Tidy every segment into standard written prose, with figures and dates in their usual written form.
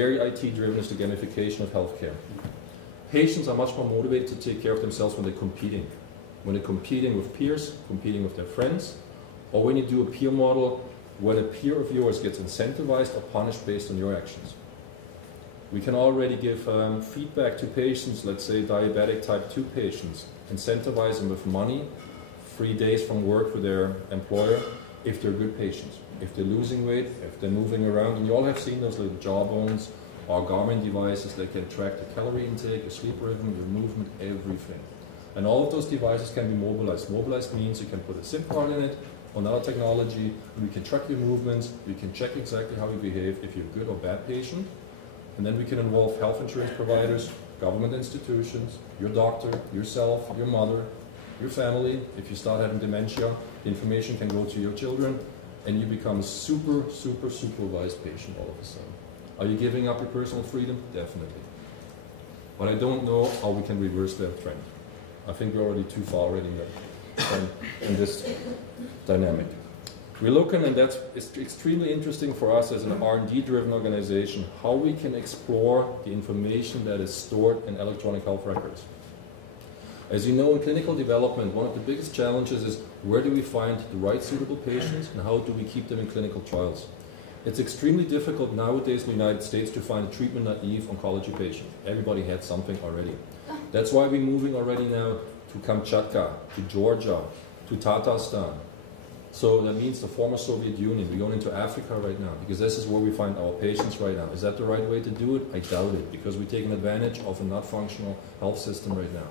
Very IT-driven is the gamification of healthcare. Patients are much more motivated to take care of themselves when they're competing. When they're competing with peers, competing with their friends, or when you do a peer model, when a peer of yours gets incentivized or punished based on your actions. We can already give feedback to patients, let's say diabetic type 2 patients, incentivize them with money, free days from work for their employer, if they're good patients. If they're losing weight, if they're moving around, and you all have seen those little jawbones or Garmin devices that can track the calorie intake, your sleep rhythm, your movement, everything. And all of those devices can be mobilized. Mobilized means you can put a SIM card in it, on our technology, we can track your movements, we can check exactly how you behave, if you're a good or bad patient, and then we can involve health insurance providers, government institutions, your doctor, yourself, your mother, your family. If you start having dementia, the information can go to your children, and you become a super supervised patient all of a sudden. Are you giving up your personal freedom? Definitely. But I don't know how we can reverse that trend. I think we're already too far already in this dynamic. We're looking, and that's extremely interesting for us as an R&D driven organization, how we can explore the information that is stored in electronic health records. As you know, in clinical development, one of the biggest challenges is where do we find the right suitable patients and how do we keep them in clinical trials. It's extremely difficult nowadays in the United States to find a treatment-naive oncology patient. Everybody had something already. That's why we're moving already now to Kamchatka, to Georgia, to Tatarstan. So that means the former Soviet Union. We're going into Africa right now because this is where we find our patients right now. Is that the right way to do it? I doubt it, because we're taking advantage of a not functional health system right now.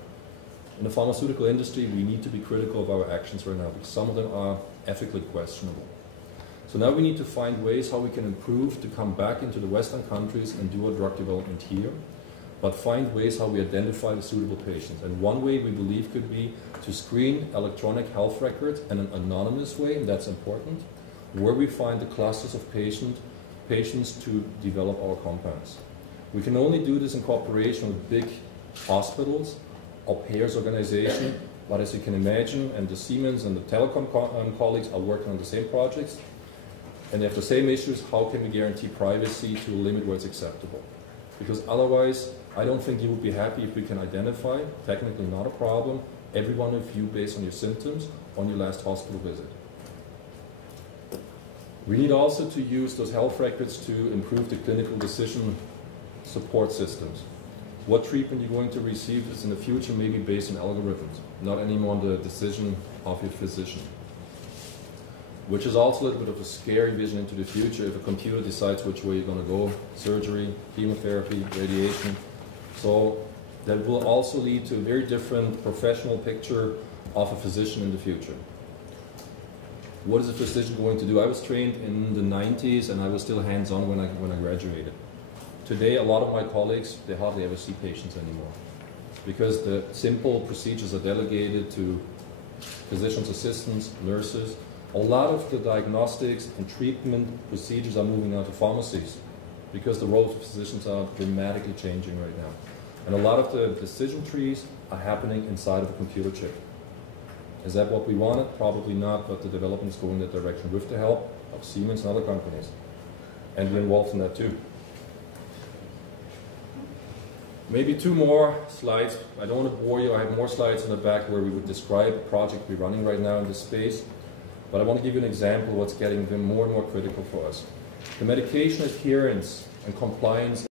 In the pharmaceutical industry, we need to be critical of our actions right now because some of them are ethically questionable. So now we need to find ways how we can improve to come back into the Western countries and do our drug development here, but find ways how we identify the suitable patients. And one way we believe could be to screen electronic health records in an anonymous way, and that's important, where we find the clusters of patients to develop our compounds. We can only do this in cooperation with big hospitals or payers organization, but as you can imagine, and the Siemens and the telecom colleagues are working on the same projects, and they have the same issues. How can we guarantee privacy to a limit where it's acceptable? Because otherwise, I don't think you would be happy if we can identify, technically not a problem, every one of you based on your symptoms on your last hospital visit. We need also to use those health records to improve the clinical decision support systems. What treatment you're going to receive is in the future maybe based on algorithms, not anymore the decision of your physician. Which is also a little bit of a scary vision into the future if a computer decides which way you're going to go, surgery, chemotherapy, radiation. So that will also lead to a very different professional picture of a physician in the future. What is a physician going to do? I was trained in the 90s and I was still hands-on when I graduated. Today, a lot of my colleagues, they hardly ever see patients anymore because the simple procedures are delegated to physician's assistants, nurses. A lot of the diagnostics and treatment procedures are moving out to pharmacies because the roles of physicians are dramatically changing right now. And a lot of the decision trees are happening inside of a computer chip. Is that what we wanted? Probably not, but the development is going in that direction with the help of Siemens and other companies. And we're involved in that too. Maybe two more slides. I don't want to bore you. I have more slides in the back where we would describe a project we're running right now in this space. But I want to give you an example of what's getting more and more critical for us. The medication adherence and compliance